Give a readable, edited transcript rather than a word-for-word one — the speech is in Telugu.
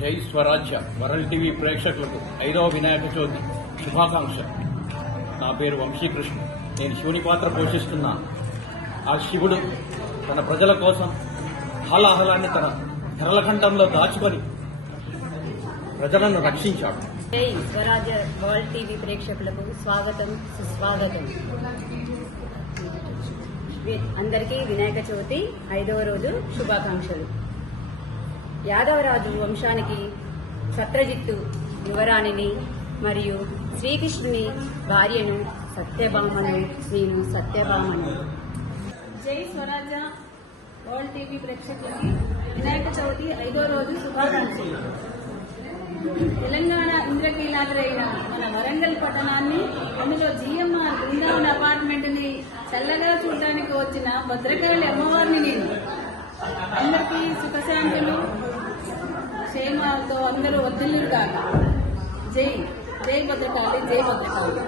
జై స్వరాజ్య వరల్డ్ టీవీ ప్రేక్షకులకు 5వ వినాయక చవితి శుభాకాంక్ష. నా పేరు వంశీకృష్ణ. నేను శివుని పాత్ర పోషిస్తున్నా. ఆ శివుడు తన ప్రజల కోసం హాలాహలాన్ని తన ధరలకంఠంలో దాచుకొని ప్రజలను రక్షించాడు. జై స్వరాజ్య వరల్డ్ టీవీ ప్రేక్షకులకు స్వాగతం, సుస్వాగతం. అందరికీ వినాయక చవితి 5వ రోజు శుభాకాంక్షలు. యాదవరాజు వంశానికి సత్రజిత్తు యువరాణిని మరియు శ్రీకృష్ణుని భార్యను సత్యభామను. నేను సత్యభామను. జై స్వరాజ్య వరల్డ్ టీవీ ప్రేక్షకులకి వినాయక చవితి 5వ రోజు శుభాకాంక్షలు. తెలంగాణ ఇంద్రకీలాద్రైన మన వరంగల్ పట్టణాన్ని, అందులో జిఎంఆర్ బృందావన్ అపార్ట్మెంట్ ని చల్లగా చూడడానికి వచ్చిన భద్రకాళి అమ్మవారిని నేను. అందరికీ సుఖశాంతులు క్షేమాలతో అందరూ వర్ధిల్లుగాక. జై జై భద్రకాళి, జై భద్రకాళి.